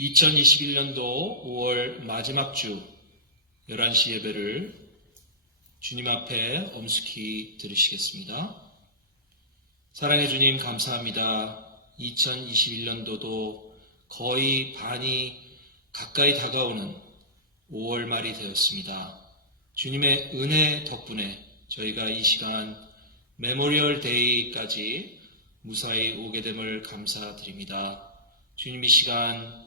2021년도 5월 마지막 주 11시 예배를 주님 앞에 엄숙히 들으시겠습니다. 사랑의 주님 감사합니다. 2021년도도 거의 반이 가까이 다가오는 5월 말이 되었습니다. 주님의 은혜 덕분에 저희가 이 시간 메모리얼 데이까지 무사히 오게 됨을 감사드립니다. 주님 이 시간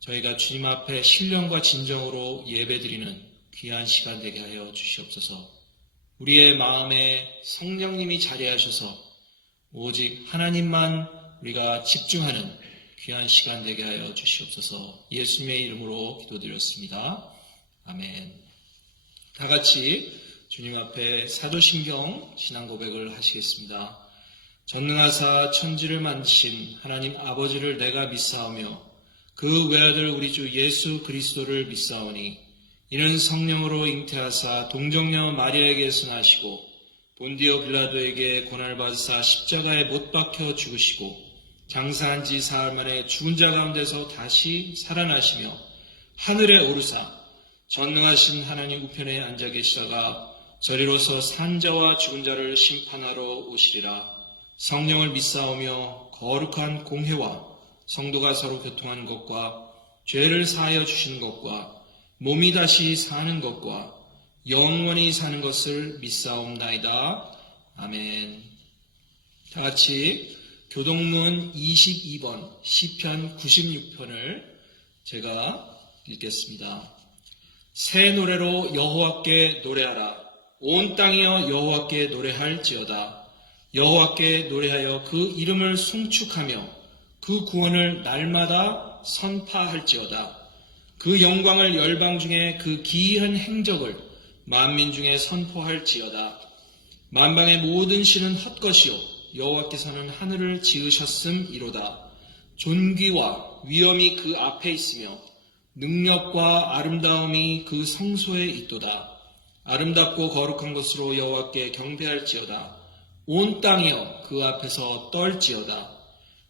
저희가 주님 앞에 신령과 진정으로 예배드리는 귀한 시간 되게 하여 주시옵소서. 우리의 마음에 성령님이 자리하셔서 오직 하나님만 우리가 집중하는 귀한 시간 되게 하여 주시옵소서. 예수님의 이름으로 기도드렸습니다. 아멘. 다 같이 주님 앞에 사도신경 신앙 고백을 하시겠습니다. 전능하사 천지를 만드신 하나님 아버지를 내가 믿사오며 그 외아들 우리 주 예수 그리스도를 믿사오니 이는 성령으로 잉태하사 동정녀 마리아에게서 나시고 본디오 빌라도에게 고난을 받으사 십자가에 못 박혀 죽으시고 장사한 지 사흘 만에 죽은 자 가운데서 다시 살아나시며 하늘에 오르사 전능하신 하나님 우편에 앉아 계시다가 저리로서 산 자와 죽은 자를 심판하러 오시리라. 성령을 믿사오며 거룩한 공회와 성도가 서로 교통하는 것과 죄를 사하여 주시는 것과 몸이 다시 사는 것과 영원히 사는 것을 믿사옵나이다. 아멘. 다 같이 교동문 22번 시편 96편을 제가 읽겠습니다. 새 노래로 여호와께 노래하라. 온 땅이여 여호와께 노래할지어다. 여호와께 노래하여 그 이름을 송축하며 그 구원을 날마다 선파할지어다. 그 영광을 열방 중에 그 기이한 행적을 만민 중에 선포할지어다. 만방의 모든 신은 헛것이요 여호와께서는 하늘을 지으셨음이로다. 존귀와 위엄이 그 앞에 있으며 능력과 아름다움이 그 성소에 있도다. 아름답고 거룩한 것으로 여호와께 경배할지어다. 온 땅이여 그 앞에서 떨지어다.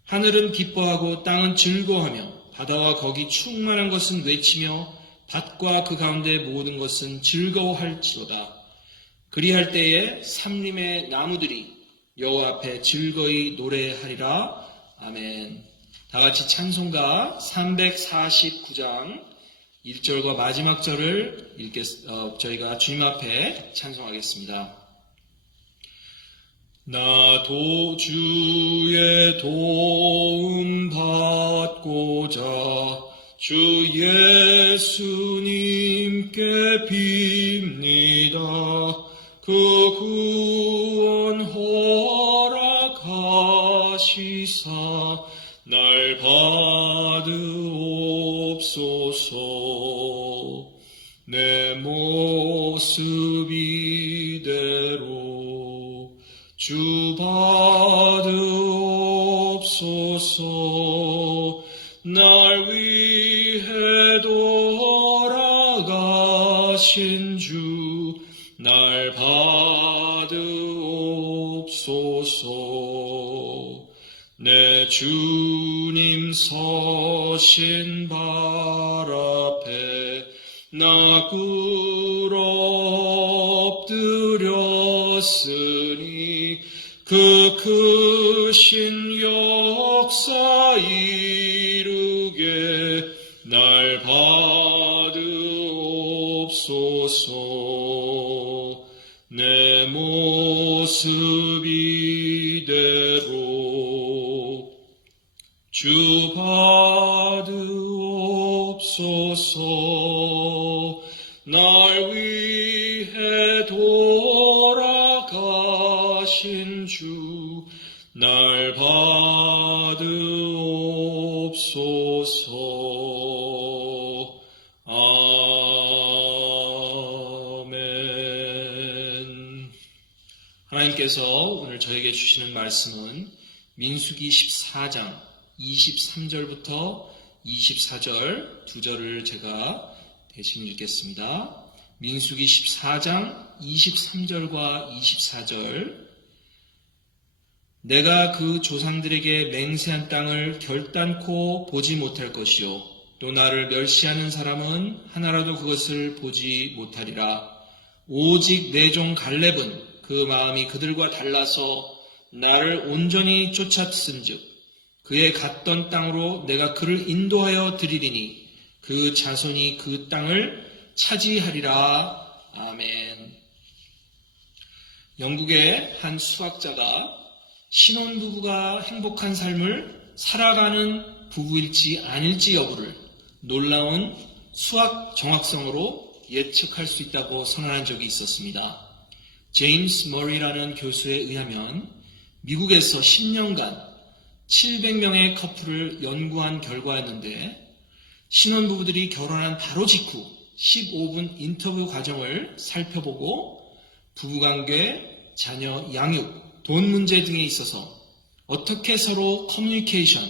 하늘은 기뻐하고 땅은 즐거워하며 바다와 거기 충만한 것은 외치며 밭과 그 가운데 모든 것은 즐거워할지로다. 그리할 때에 삼림의 나무들이 여호와 앞에 즐거이 노래하리라. 아멘. 다 같이 찬송가 349장 1절과 마지막 절을 저희가 주님 앞에 찬송하겠습니다. 나도 주의 도움 받고자 주 예수님께 빕니다. 그 구원 허락하시사 날 받으옵소서. 내 모습 이대로 주 받으옵소서. 날 위해 돌아가신 주 날 받으옵소서. 내 주님 서신 발 앞에 나 꿇어 엎드렸으니 그 크신 역사 이루게 날 받으옵소서. 내 모습 이대로 주 받으옵소서. 날 위해 돌아가신 주 날 받으옵소서. 아멘. 하나님께서 오늘 저에게 주시는 말씀은 민수기 14장 23절부터 24절 두 절을 제가 대신 읽겠습니다. 민수기 14장 23절과 24절. 내가 그 조상들에게 맹세한 땅을 결단코 보지 못할 것이요 또 나를 멸시하는 사람은 하나라도 그것을 보지 못하리라. 오직 내 종 갈렙은 그 마음이 그들과 달라서 나를 온전히 쫓았은즉 그의 갔던 땅으로 내가 그를 인도하여 드리리니 그 자손이 그 땅을 차지하리라. 아멘. 영국의 한 수학자가 신혼부부가 행복한 삶을 살아가는 부부일지 아닐지 여부를 놀라운 수학 정확성으로 예측할 수 있다고 선언한 적이 있었습니다. 제임스 머리라는 교수에 의하면 미국에서 10년간 700명의 커플을 연구한 결과였는데 신혼부부들이 결혼한 바로 직후 15분 인터뷰 과정을 살펴보고 부부관계, 자녀 양육, 돈 문제 등에 있어서 어떻게 서로 커뮤니케이션,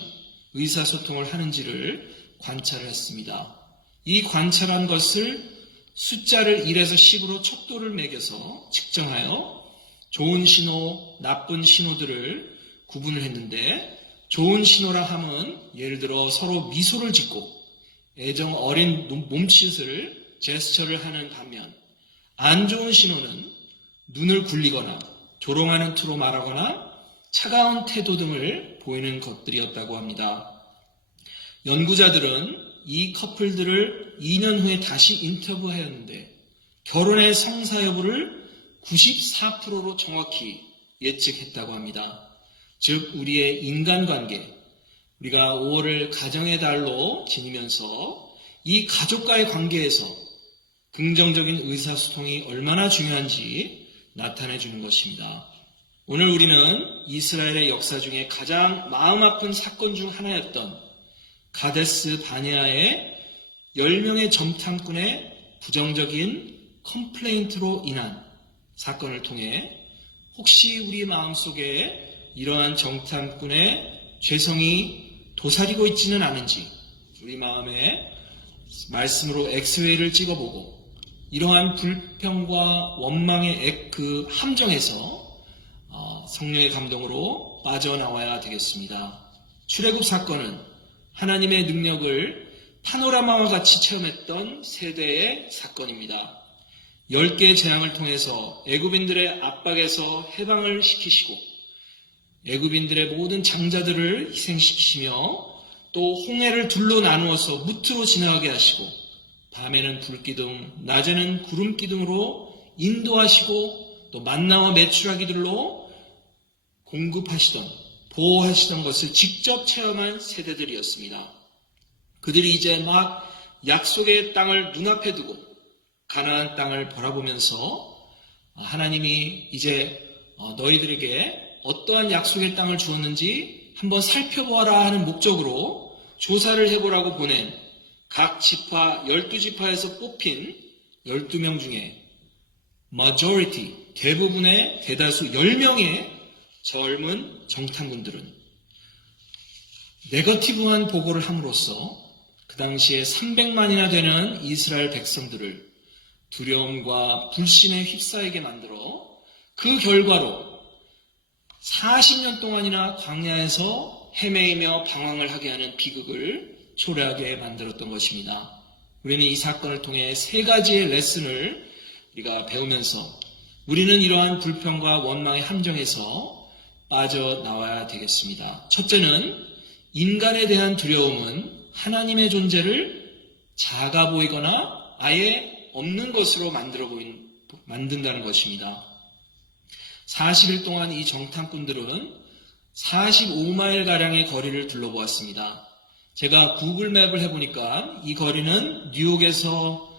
의사소통을 하는지를 관찰을 했습니다. 이 관찰한 것을 숫자를 1에서 10으로 척도를 매겨서 측정하여 좋은 신호, 나쁜 신호들을 구분을 했는데 좋은 신호라 함은 예를 들어 서로 미소를 짓고 애정 어린 몸짓을 제스처를 하는 반면 안 좋은 신호는 눈을 굴리거나 조롱하는 투로 말하거나 차가운 태도 등을 보이는 것들이었다고 합니다. 연구자들은 이 커플들을 2년 후에 다시 인터뷰하였는데 결혼의 성사 여부를 94%로 정확히 예측했다고 합니다. 즉 우리의 인간관계, 우리가 5월을 가정의 달로 지니면서 이 가족과의 관계에서 긍정적인 의사소통이 얼마나 중요한지 나타내 주는 것입니다. 오늘 우리는 이스라엘의 역사 중에 가장 마음 아픈 사건 중 하나였던 가데스 바네아의 10명의 점탐꾼의 부정적인 컴플레인트로 인한 사건을 통해 혹시 우리 마음속에 이러한 정탐꾼의 죄성이 도사리고 있지는 않은지 우리 마음에 말씀으로 엑스레이를 찍어보고 이러한 불평과 원망의 그 함정에서 성령의 감동으로 빠져나와야 되겠습니다. 출애굽 사건은 하나님의 능력을 파노라마와 같이 체험했던 세대의 사건입니다. 10개의 재앙을 통해서 애굽인들의 압박에서 해방을 시키시고 애굽인들의 모든 장자들을 희생시키시며 또 홍해를 둘로 나누어서 무트로 지나가게 하시고 밤에는 불기둥, 낮에는 구름기둥으로 인도하시고 또 만나와 메추라기들로 공급하시던 보호하시던 것을 직접 체험한 세대들이었습니다. 그들이 이제 막 약속의 땅을 눈앞에 두고 가나안 땅을 바라보면서 하나님이 이제 너희들에게 어떠한 약속의 땅을 주었는지 한번 살펴보아라 하는 목적으로 조사를 해보라고 보낸 각 지파 12지파에서 뽑힌 12명 중에 majority, 대부분의 대다수 10명의 젊은 정탐꾼들은 네거티브한 보고를 함으로써 그 당시에 300만이나 되는 이스라엘 백성들을 두려움과 불신에 휩싸이게 만들어 그 결과로 40년 동안이나 광야에서 헤매이며 방황을 하게 하는 비극을 초래하게 만들었던 것입니다. 우리는 이 사건을 통해 3가지의 레슨을 우리가 배우면서 우리는 이러한 불평과 원망의 함정에서 빠져나와야 되겠습니다. 첫째는 인간에 대한 두려움은 하나님의 존재를 작아 보이거나 아예 없는 것으로 만든다는 것입니다. 40일 동안 이 정탐꾼들은 45마일가량의 거리를 둘러보았습니다. 제가 구글 맵을 해보니까 이 거리는 뉴욕에서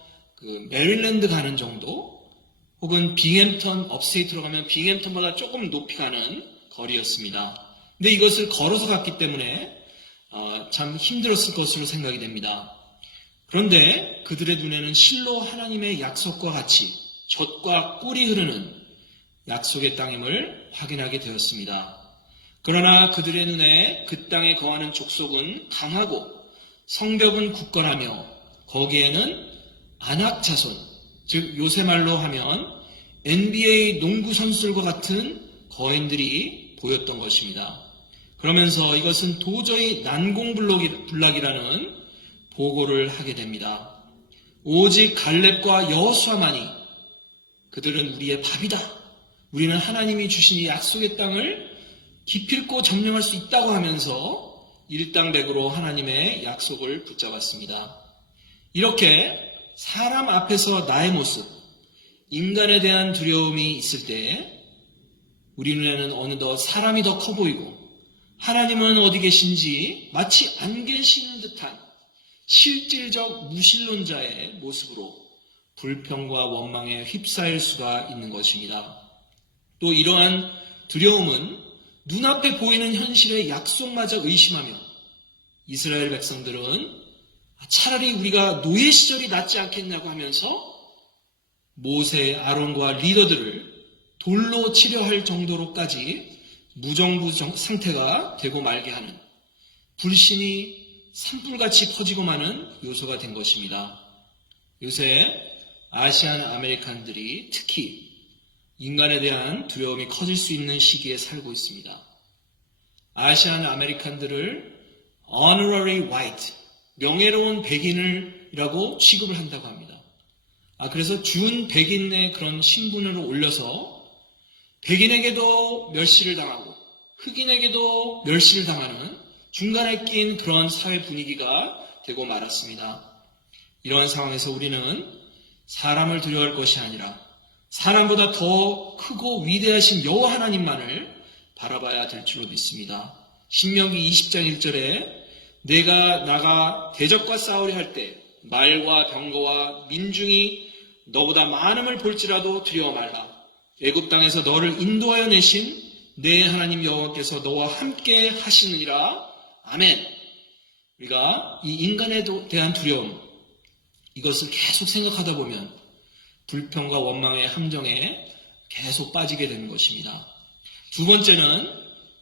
메릴랜드 가는 정도 혹은 빙햄턴, 업스테이트로 가면 빙햄턴보다 조금 높이 가는 거리였습니다. 근데 이것을 걸어서 갔기 때문에 참 힘들었을 것으로 생각이 됩니다. 그런데 그들의 눈에는 실로 하나님의 약속과 같이 젖과 꿀이 흐르는 약속의 땅임을 확인하게 되었습니다. 그러나 그들의 눈에 그 땅에 거하는 족속은 강하고 성벽은 굳건하며 거기에는 안악 자손, 즉 요새 말로 하면 NBA 농구 선수들과 같은 거인들이 보였던 것입니다. 그러면서 이것은 도저히 난공불락이라는 보고를 하게 됩니다. 오직 갈렙과 여호수아만이 그들은 우리의 밥이다. 우리는 하나님이 주신 이 약속의 땅을 기필코 점령할 수 있다고 하면서 일당백으로 하나님의 약속을 붙잡았습니다. 이렇게 사람 앞에서 나의 모습, 인간에 대한 두려움이 있을 때 우리 눈에는 어느덧 사람이 더 커 보이고 하나님은 어디 계신지 마치 안 계시는 듯한 실질적 무신론자의 모습으로 불평과 원망에 휩싸일 수가 있는 것입니다. 또 이러한 두려움은 눈앞에 보이는 현실의 약속마저 의심하며 이스라엘 백성들은 차라리 우리가 노예 시절이 낫지 않겠냐고 하면서 모세, 아론과 리더들을 돌로 치려 할 정도로까지 무정부 상태가 되고 말게 하는 불신이 산불같이 퍼지고 마는 요소가 된 것입니다. 요새 아시안 아메리칸들이 특히 인간에 대한 두려움이 커질 수 있는 시기에 살고 있습니다. 아시안 아메리칸들을 honorary white, 명예로운 백인이라고 취급을 한다고 합니다. 그래서 준 백인의 그런 신분을 올려서 백인에게도 멸시를 당하고 흑인에게도 멸시를 당하는 중간에 낀 그런 사회 분위기가 되고 말았습니다. 이런 상황에서 우리는 사람을 두려워할 것이 아니라 사람보다 더 크고 위대하신 여호와 하나님만을 바라봐야 될 줄로 믿습니다. 신명기 20장 1절에 내가 나가 대적과 싸우려 할 때 말과 병거와 민중이 너보다 많음을 볼지라도 두려워 말라. 애굽 땅에서 너를 인도하여 내신 내 하나님 여호와께서 너와 함께 하시느니라. 아멘. 우리가 이 인간에 대한 두려움, 이것을 계속 생각하다 보면 불평과 원망의 함정에 계속 빠지게 되는 것입니다. 두 번째는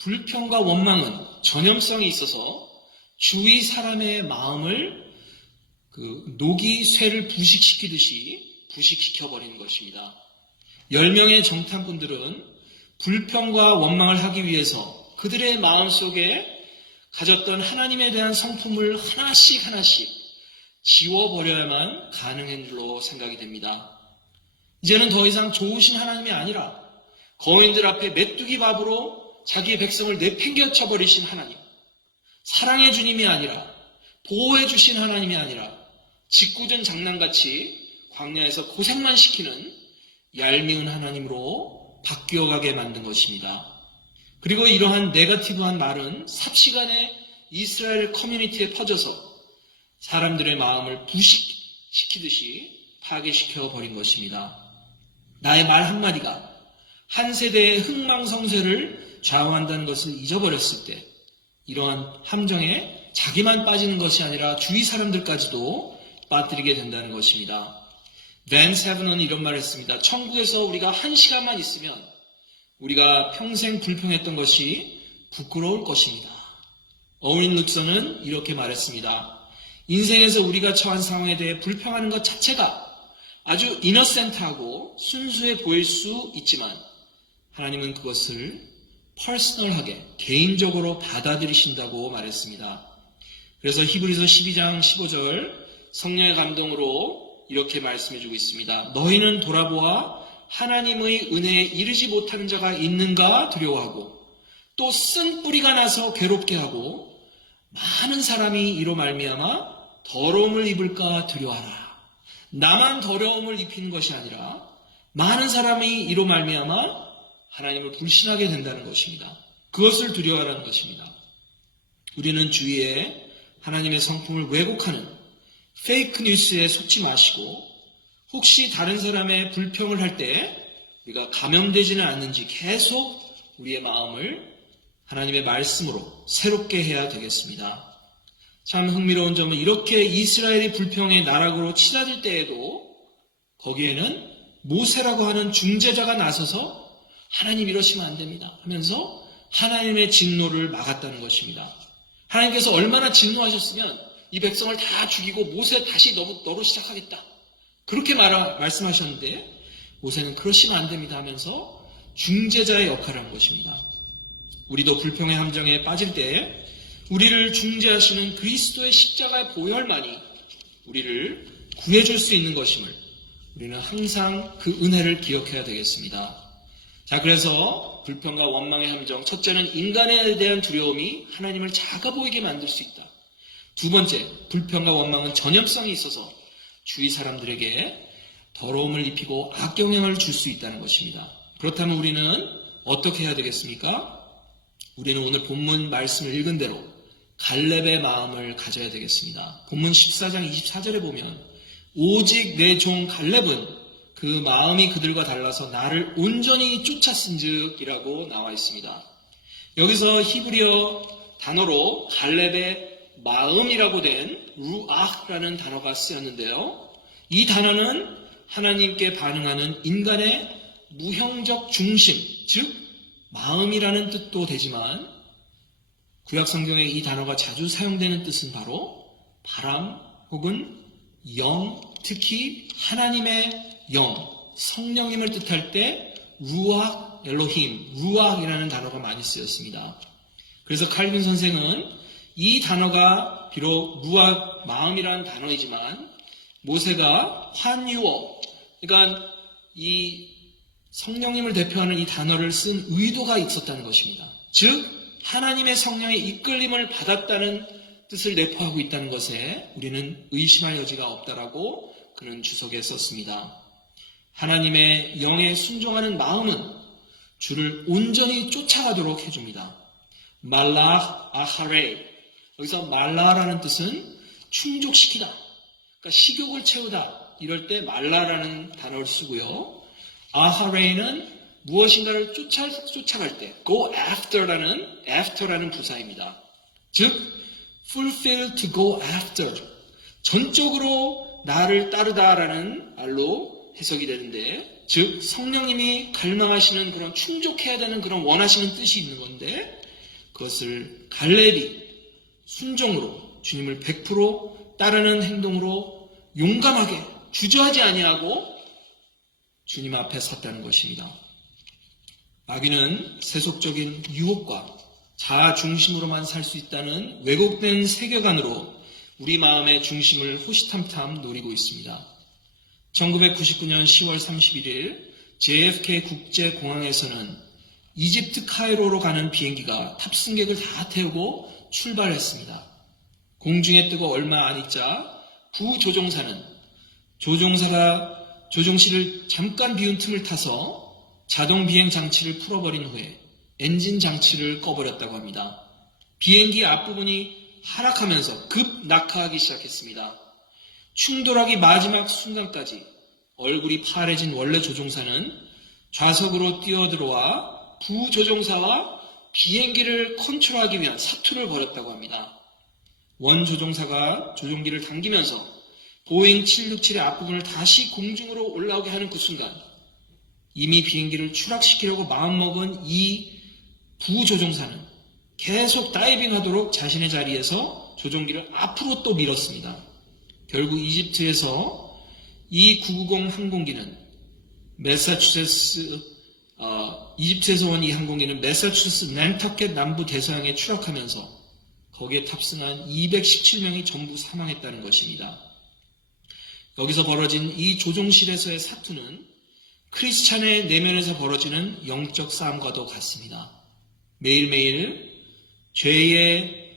불평과 원망은 전염성이 있어서 주위 사람의 마음을 녹이 쇠를 부식시키듯이 부식시켜버리는 것입니다. 10명의 정탐꾼들은 불평과 원망을 하기 위해서 그들의 마음속에 가졌던 하나님에 대한 성품을 하나씩 지워버려야만 가능한 줄로 생각이 됩니다. 이제는 더 이상 좋으신 하나님이 아니라 거인들 앞에 메뚜기 밥으로 자기의 백성을 내팽개쳐 버리신 하나님, 사랑의 주님이 아니라 보호해 주신 하나님이 아니라 짓궂은 장난같이 광야에서 고생만 시키는 얄미운 하나님으로 바뀌어가게 만든 것입니다. 그리고 이러한 네거티브한 말은 삽시간에 이스라엘 커뮤니티에 퍼져서 사람들의 마음을 부식시키듯이 파괴시켜 버린 것입니다. 나의 말 한마디가 한 세대의 흥망성쇠를 좌우한다는 것을 잊어버렸을 때 이러한 함정에 자기만 빠지는 것이 아니라 주위 사람들까지도 빠뜨리게 된다는 것입니다. 벤 세븐은 이런 말을 했습니다. 천국에서 우리가 1시간만 있으면 우리가 평생 불평했던 것이 부끄러울 것입니다. 어윈 룩선은 이렇게 말했습니다. 인생에서 우리가 처한 상황에 대해 불평하는 것 자체가 아주 이너센트하고 순수해 보일 수 있지만 하나님은 그것을 퍼스널하게 개인적으로 받아들이신다고 말했습니다. 그래서 히브리서 12장 15절 성령의 감동으로 이렇게 말씀해주고 있습니다. 너희는 돌아보아 하나님의 은혜에 이르지 못하는 자가 있는가 두려워하고 또 쓴 뿌리가 나서 괴롭게 하고 많은 사람이 이로 말미암아 더러움을 입을까 두려워하라. 나만 더러움을 입히는 것이 아니라 많은 사람이 이로 말미암아 하나님을 불신하게 된다는 것입니다. 그것을 두려워하라는 것입니다. 우리는 주위에 하나님의 성품을 왜곡하는 페이크 뉴스에 속지 마시고 혹시 다른 사람의 불평을 할 때 우리가 감염되지는 않는지 계속 우리의 마음을 하나님의 말씀으로 새롭게 해야 되겠습니다. 참 흥미로운 점은 이렇게 이스라엘이 불평의 나락으로 치닫을 때에도 거기에는 모세라고 하는 중재자가 나서서 하나님 이러시면 안 됩니다 하면서 하나님의 진노를 막았다는 것입니다. 하나님께서 얼마나 진노하셨으면 이 백성을 다 죽이고 모세 다시 너로 시작하겠다 그렇게 말씀하셨는데 모세는 그러시면 안 됩니다 하면서 중재자의 역할을 한 것입니다. 우리도 불평의 함정에 빠질 때 우리를 중재하시는 그리스도의 십자가의 보혈만이 우리를 구해줄 수 있는 것임을 우리는 항상 그 은혜를 기억해야 되겠습니다. 자, 그래서 불평과 원망의 함정, 첫째는 인간에 대한 두려움이 하나님을 작아 보이게 만들 수 있다. 두 번째, 불평과 원망은 전염성이 있어서 주위 사람들에게 더러움을 입히고 악영향을 줄 수 있다는 것입니다. 그렇다면 우리는 어떻게 해야 되겠습니까? 우리는 오늘 본문 말씀을 읽은 대로 갈렙의 마음을 가져야 되겠습니다. 본문 14장 24절에 보면 오직 내 종 갈렙은 그 마음이 그들과 달라서 나를 온전히 쫓았은즉 이라고 나와 있습니다. 여기서 히브리어 단어로 갈렙의 마음이라고 된 루아흐라는 단어가 쓰였는데요. 이 단어는 하나님께 반응하는 인간의 무형적 중심, 즉 마음이라는 뜻도 되지만 구약 성경에 이 단어가 자주 사용되는 뜻은 바로 바람 혹은 영, 특히 하나님의 영, 성령님을 뜻할 때 루악 엘로힘, 루악이라는 단어가 많이 쓰였습니다. 그래서 칼빈 선생은 이 단어가 비록 루악, 마음이라는 단어이지만 모세가 환유어, 그러니까 이 성령님을 대표하는 이 단어를 쓴 의도가 있었다는 것입니다. 즉 하나님의 성령의 이끌림을 받았다는 뜻을 내포하고 있다는 것에 우리는 의심할 여지가 없다라고 그는 주석에 썼습니다. 하나님의 영에 순종하는 마음은 주를 온전히 쫓아가도록 해줍니다. 말라 아하레, 여기서 말라라는 뜻은 충족시키다, 그러니까 식욕을 채우다, 이럴 때 말라라는 단어를 쓰고요. 아하레는 무엇인가를 쫓아갈 때 go after라는 부사입니다. 즉 fulfill to go after, 전적으로 나를 따르다라는 말로 해석이 되는데, 즉 성령님이 갈망하시는 그런 충족해야 되는 그런 원하시는 뜻이 있는 건데, 그것을 갈렙이 순종으로 주님을 100% 따르는 행동으로 용감하게 주저하지 아니하고 주님 앞에 섰다는 것입니다. 마귀는 세속적인 유혹과 자아 중심으로만 살 수 있다는 왜곡된 세계관으로 우리 마음의 중심을 호시탐탐 노리고 있습니다. 1999년 10월 31일 JFK 국제공항에서는 이집트 카이로로 가는 비행기가 탑승객을 다 태우고 출발했습니다. 공중에 뜨고 얼마 안 있자 부조종사는 조종사가 조종실을 잠깐 비운 틈을 타서 자동 비행 장치를 풀어버린 후에 엔진 장치를 꺼버렸다고 합니다. 비행기 앞부분이 하락하면서 급 낙하하기 시작했습니다. 충돌하기 마지막 순간까지 얼굴이 파래진 원래 조종사는 좌석으로 뛰어들어와 부조종사와 비행기를 컨트롤하기 위한 사투를 벌였다고 합니다. 원 조종사가 조종기를 당기면서 보잉 767의 앞부분을 다시 공중으로 올라오게 하는 그 순간 이미 비행기를 추락시키려고 마음먹은 이 부조종사는 계속 다이빙하도록 자신의 자리에서 조종기를 앞으로 또 밀었습니다. 결국 이집트에서 이 990 항공기는 이집트에서 온 이 항공기는 매사추세츠 낸터켓 남부 대서양에 추락하면서 거기에 탑승한 217명이 전부 사망했다는 것입니다. 여기서 벌어진 이 조종실에서의 사투는 크리스찬의 내면에서 벌어지는 영적 싸움과도 같습니다. 매일매일 죄의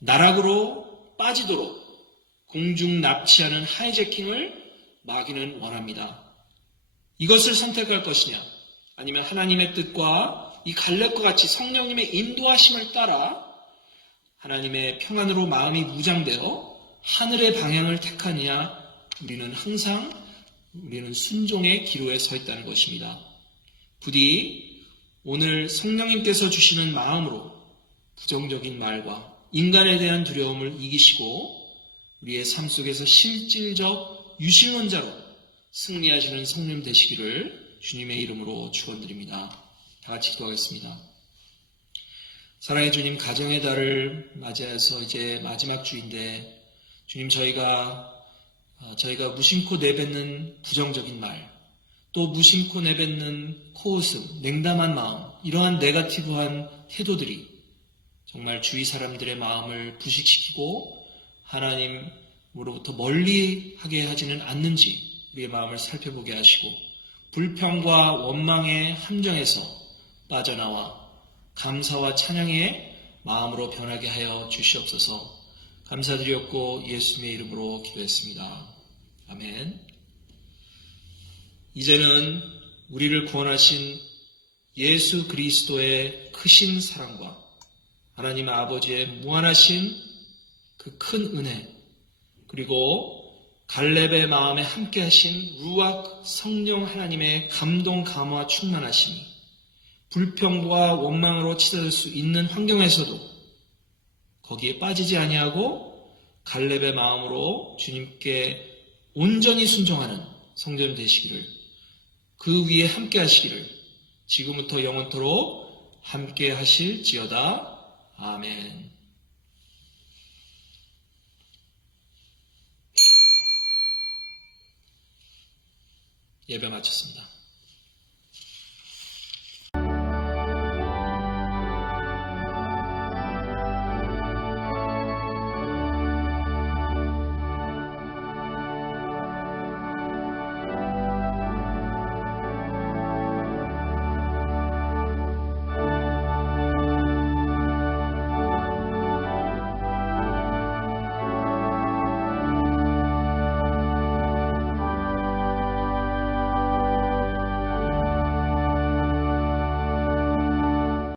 나락으로 빠지도록 공중 납치하는 하이제킹을 마귀는 원합니다. 이것을 선택할 것이냐, 아니면 하나님의 뜻과 이 갈렙과 같이 성령님의 인도하심을 따라 하나님의 평안으로 마음이 무장되어 하늘의 방향을 택하느냐, 우리는 순종의 기로에 서 있다는 것입니다. 부디 오늘 성령님께서 주시는 마음으로 부정적인 말과 인간에 대한 두려움을 이기시고 우리의 삶 속에서 실질적 유실론자로 승리하시는 성령 되시기를 주님의 이름으로 축원드립니다. 다 같이 기도하겠습니다. 사랑의 주님, 가정의 달을 맞이해서 이제 마지막 주인데, 주님, 저희가 무심코 내뱉는 부정적인 말, 또 무심코 내뱉는 코웃음, 냉담한 마음, 이러한 네거티브한 태도들이 정말 주위 사람들의 마음을 부식시키고 하나님으로부터 멀리하게 하지는 않는지 우리의 마음을 살펴보게 하시고 불평과 원망의 함정에서 빠져나와 감사와 찬양의 마음으로 변하게 하여 주시옵소서. 감사드렸고 예수님의 이름으로 기도했습니다. 아멘. 이제는 우리를 구원하신 예수 그리스도의 크신 사랑과 하나님 아버지의 무한하신 그 큰 은혜, 그리고 갈렙의 마음에 함께하신 루악 성령 하나님의 감동 감화 충만하심이 불평과 원망으로 치닫을 수 있는 환경에서도 거기에 빠지지 아니하고 갈렙의 마음으로 주님께 온전히 순종하는 성도님 되시기를, 그 위에 함께 하시기를 지금부터 영원토록 함께 하실지어다. 아멘. 예배 마쳤습니다.